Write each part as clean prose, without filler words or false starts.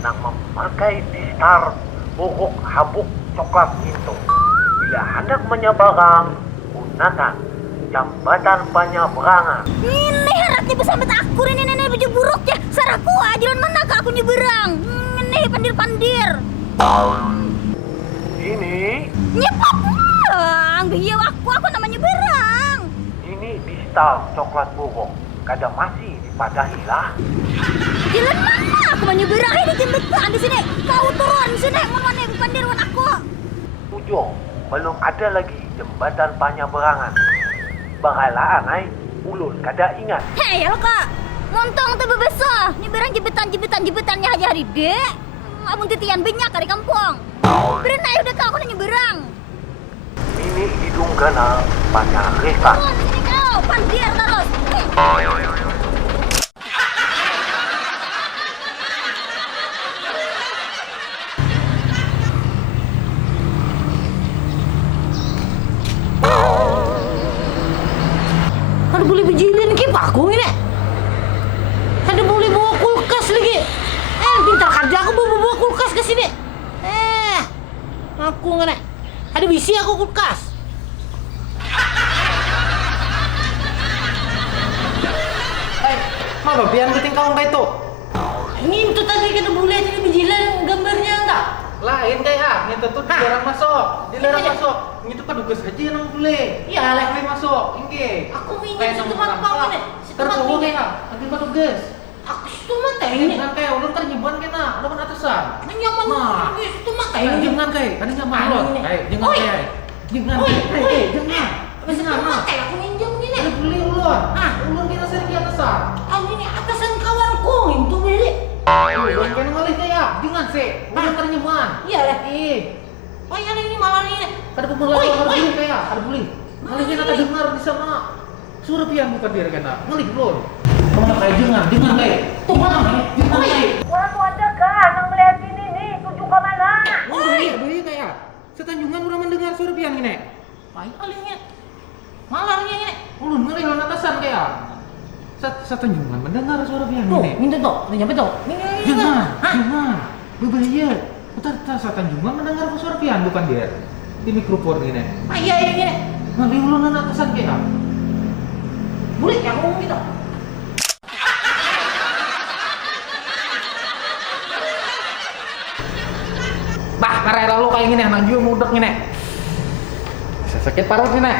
nang memakai distar bokok habuk coklat itu. Bila hendak menyeberang, gunakan jambatan penyeberangan. Ini harapnya bersama aku ini nenek baju buruknya. Saraku ajaran mana ke aku nyeberang. Ini pandir-pandir. Ini Nyepap bang, biar aku namanya berang. ini distar coklat bokok. Kada masih dipadahi lah. Jalan mana aku mau nyeberang ini jembetan di sini. Kau turun sini, mana pandir wan aku. Ujung, belum ada lagi jembatan penyeberangan. Bahalaan ulun kada ingat. Hei lo kak, montong tuh besar. Nyeberang jebetannya hari-hari dek. Abang titian banyak dari kampung. Berenai udah kau nak nyeberang. Ini hidung gana penyarekan. Turun sini kau, pandir terus. Ada boleh bijilin ke aku ini. Ada boleh bawa kulkas lagi. Pintar kerja aku bawa kulkas ke sini. Aku ngene. Ada bisi aku kulkas. Mana biar keting kawan kayak itu? Itu tadi kita boleh jadi bijilan gambarnya enggak? Lain kayak itu tuh dilarang masuk, dilarang masuk. Itu petugas haji yang boleh. Iya lah. Boleh masuk, ini. Aku ingin si tempat pau ini. Si tempat Terbawa ini. kayak, nanti petugas. Aku itu mata ini. Jangan kayak ulun kan nyimbuan kena, ulun atasan. Nyaman. Nah. Itu mata ini. Jangan kayak, ada nyaman Anu ulun. ini. Jangan Oi. kayak, jangan Oi, kayak, oi. jangan. Masih mata aku minjem ini. Ada boleh ulun. Ulun kita sering di atasan. Ini atasan kawanku itu beli. Ulun kan ngalih kayak, jangan sih. Ulun kan nyaman. Iya lah. Oh iya ini malah ini. Ada pemula Oi, harus oi. beli kayak, ada beli. Ngalihnya nak dengar di sana. Suruh pian bukan dia kena. Ngalih ulun. Kamu kayak jangan kayak. Tuh mana? Jangan kayak. Orang tuh ada kan yang melihat ini nih, tuju ke mana? Beli kayak. Setanjungan orang mendengar suara pian ini. Baik alihnya. Malarnya ini. Ulun ngalih lawan atasan kayak. Setanjungan mendengar suara pian Tuh, ini. minta tuh. Udah nyampe tuh. Jangan. Berbahaya. Putar setanjungan mendengar suara pian bukan dia. Di mikrofon ini. Iya ini. Ngalih ulun lawan atasan kayak. Boleh ya ngomong gitu. Bah, karena lalu kayak gini, nang juga mudek gini. Sakit parah gini.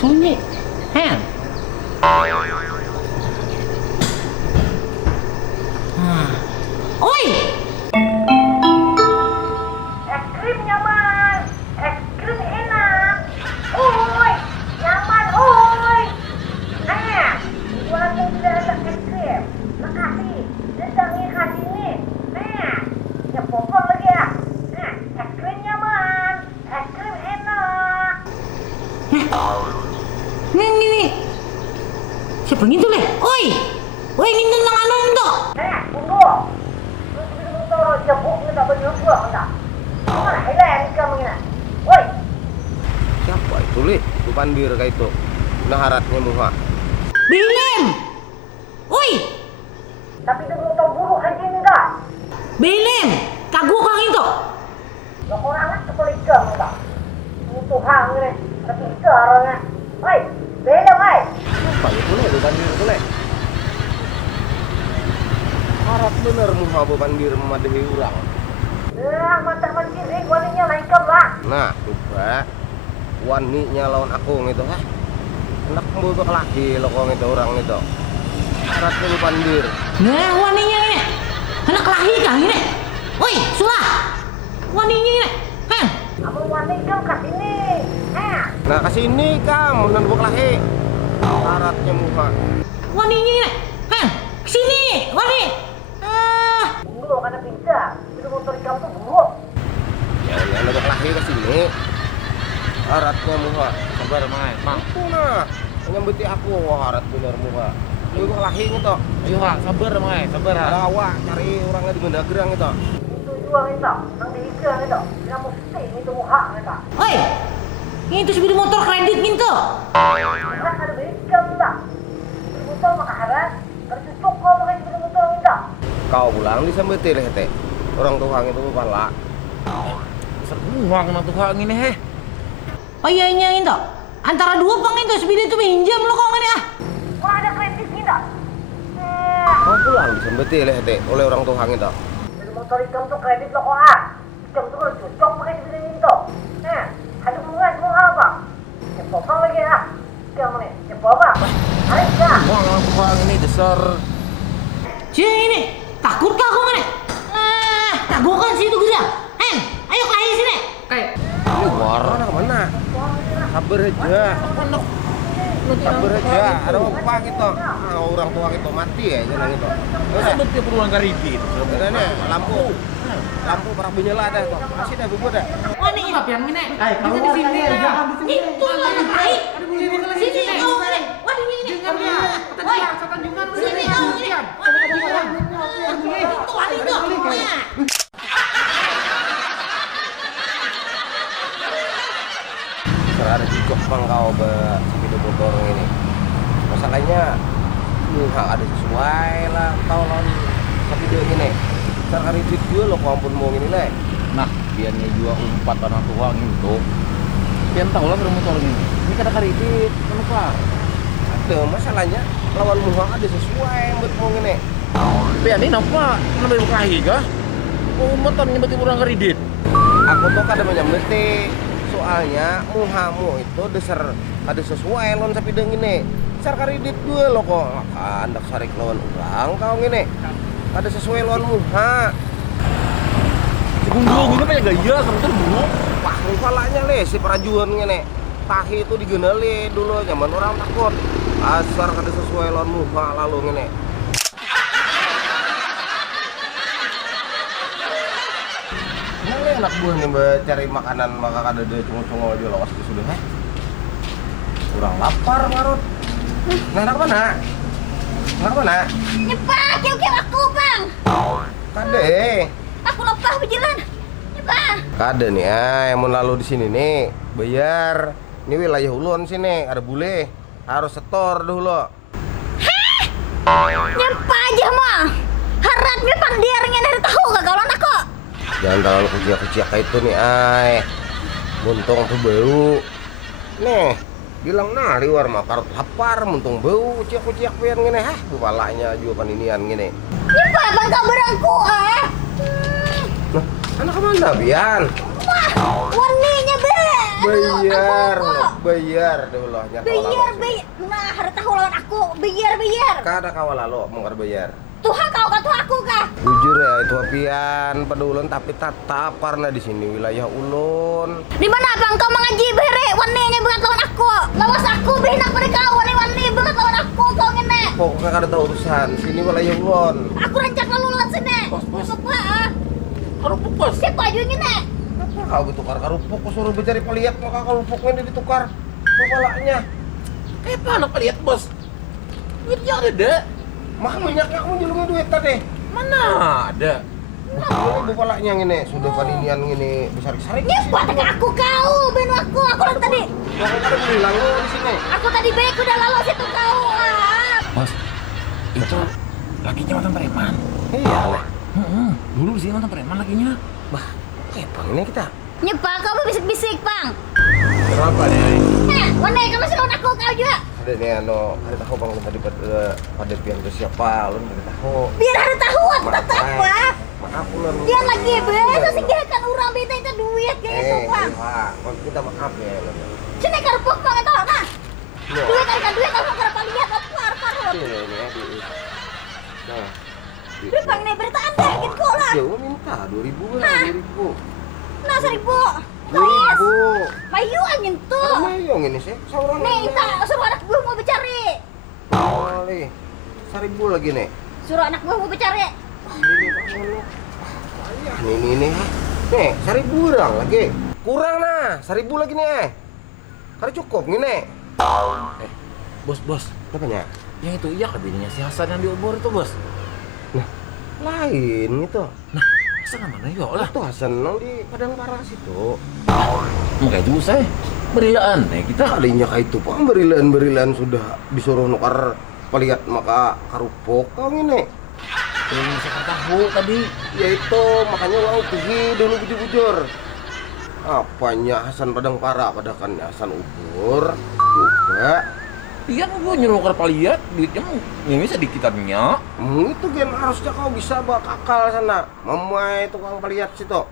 Sunyi. Hen. Oi. Es krim nyaman, es krim enak. Oi, nyaman, oi. Jualan yang tidak ada es krim. Makasih, sedang ikhlas ini. Ya popon lagi ya. Es krim nyaman, es krim enak. Nih. Siapa gitu leh? Oi. Oi, minta nang anu tuh. Tunggu. Lu toro jebuk ni tak boleh buang tak. Mana hilang kamu ni? Oi. Siapa itu lih? Itu pandir kayak itu. Nah haratnya muha. Bilim. Oi. Tapi tu lu tahu buruk haji enggak? Bilim. Kagu kang itu. Lo orang nak sekolah ikam enggak? Tuhan ni. Tapi sekarang. Oi, bela oi. Siapa itu lih? Itu pandir itu lih. Harat bener muha bu pandir memadahi orang. Mata mancing ni waninya lain ikam lah. Nah, coba waninya lawan aku gitu ha. Enak mbubak lagi lo kong itu orang itu. Haratnya bu pandir. Nah, waninya ini. Anak lahi kang ini. Oi, sulah. Waninya ini. Hen. Abang wani ikam kat sini. Nah kasih ini kamu nan buk lahi. Haratnya muha. Waninya ini. Hen. Sini, wani. Dulu kena pintar. Itu motor ikam tu buruk. Ya nan buk lahi ke sini. Haratnya muha. Sabar mai. Mampu nah. Nyambuti aku harat bener muha. Lu buk lahi gitu. Ayo ha, sabar mai, sabar ha. Bawa cari orangnya di Mendagerang itu. Itu jual ni tak. Nang di ikam ni tak. Dia mesti itu muhak ni tak. Oi. Itu sepeda motor kredit gitu. Kan ada ikam tak. Motor maka Kau pulang disambetil teh. Orang tukang itu pala. Serbuang nang tukang ini heh. Payahnya itu. Antara dua pang itu sepeda itu minjam lo kok ngene ah. Wah ada kredit kita. Kau pulang disambetil teh oleh orang tukang itu. Jadi motor hitam tuh kredit lo kok ah. Hitam tuh kalau cocok pakai di bidang itu. Ada bunga semua apa? Cepopang lagi ah. Kamu nih, cepopang. Ayo dah. Wah, nang tukang ini dasar. Cie ini takut kah kau ngene? Tagokan situ gede. Ayo kelahi sini. Kayak Keluar kemana? Sabar aja. Sabar aja. Ada tukang itu. Orang tukang itu mati ya jalan itu. masa betul perlu langgar ribet. Udah nih lampu. Lampu para menyala dah tuh. Masih dah bubur dah. Wah nih. Apa yang ini? Bisa di sini ya. Itu lah baik. Sini kau ngene. Wah ini. Jangan ya. Woi. Setan juga. Sini kau ngene. Itu wali itu. Serada cukup bang kau sepeda motor ini. Masalahnya nggak ada sesuai lah kau lawan sepeda ini. Sekali duit gue lo kau ampun mau ini lah. Nah, biarnya juga umpat anak tukang itu. Pian tahu lah motor ini. Ini kada karibit, kenapa? Ada masalahnya lawan muha ada sesuai buat mau ini. Pian ini apa? Kenapa bukahi kah? Oh, motornya berarti kurang karibit. Aku tuh kada menyambeti. Soalnya muhamu itu dasar ada sesuai lawan sepeda ini. Sar karidit gue lo kok andak sarik lawan orang kau ini. Ada sesuai lawan muha. Gundul ini banyak gaya sama tuh dulu. Wah, rupalanya le si perajuan ngene. Tahi itu digenali dulu zaman orang takut. Asar kada sesuai lawan muha lalu ngene. Ngene anak buah nih cari makanan maka kada ada cungo-cungo aja lawas itu sudah. Kurang lapar marut. Nah, nak mana? Nak mana? Nyepak, kiu-kiu aku bang. Kade. Aku lupa berjalan. Nyepak. Kade nih yang mau lalu di sini nih bayar. Ini wilayah ulun sini ada bule harus setor dulu. Nyepak aja mah. Harapnya pandiernya dari tahu gak kalau aku. Jangan terlalu kuciak-kuciak kayak itu nih muntung tuh bau. Nih bilang nah liwar mah karut lapar muntung bau kuciak-kuciak pian gini bupalanya juga paninian gini. Nyepak bang kabar aku ah. Nah, anak kemana pian? Wah, warnanya Bayar dulu nyata bayar. Nah, harus tahu lawan aku. Bayar. Kada kawal lalu mau kada bayar. Tuhan kau kah tuh aku kah? Jujur ya itu pian pada ulun tapi tetap karena di sini wilayah ulun. Di mana bang kau mengaji bere? Warnanya banget lawan aku. Lawas aku bina pada kau warni banget lawan aku kau ngene. Pokoknya kada tahu urusan sini wilayah ulun. Aku rencak lalu lawan sini. Bos. Apa ah? Kerupuk bos. Siapa aja ngene? Apa kau ditukar karupuk? Kau suruh mencari pelihat maka karupuknya ditukar kepalanya. Kayak apa anak lihat bos? Duitnya ada deh. Mah banyaknya kamu jelungi duit tadi. Mana ada? Ini kepalanya ngene sudah paninian ngene besar-besar. Ini buat aku kau, ben aku lang tadi. Kau ada bilang lo di sini. Aku tadi baik udah lalu situ kau. Ah. Bos, itu lakinya mantan preman. Iya. Dulu sih mantan preman lakinya. Bah, bang ini kita. Nyepak kamu bisik-bisik bang. Kenapa nih? Warna kamu sih lawan aku kau juga. Ada nih ada tahu bang tadi pada pian ke siapa lo ada tahu. Biar ada tahu aku tetap wah. Maaf ulun. Dia lagi beda sih kan orang beda itu duit kayak itu bang. Pak, kita maaf ya. Sini kerupuk bang itu nah. Duit aku kerapa lihat aku harus. Ini di. Nah. Duit bang ini berita anda gitu lah. Ya minta 2.000 lah 2.000. Nah 1.000. 2.000. Mayu angin tuh. Mayong ini sih, seorang Nih, kita suruh anak gue mau bercari. Boleh. 1.000 lagi nih. Suruh anak gue mau bercari. Ini bangun. Ayah nih. Nih, 1.000 orang lagi. Kurang nah, 1.000 lagi nih. Kada cukup nih. Bos. Apanya? Yang itu iya kabinnya si Hasan yang di obor itu bos. Nah, lain itu. Nah, Hasan mana ya lah? Itu Hasan nang di Padang Paras itu. Makanya itu saya berilaan kita. Kalinya kayak itu pak berilan sudah disuruh nukar pelihat maka karupok kau ini. Belum bisa tahu tadi. Ya itu, makanya uang tuhi dulu bujur-bujur. Apanya Hasan Padang Para, padahal Hasan Ubur juga. Iya gua nyuruh ke paliat, duitnya ini sedikitannya. Itu gen harusnya kau bisa bawa kakal sana. Memai tukang pelihat situ.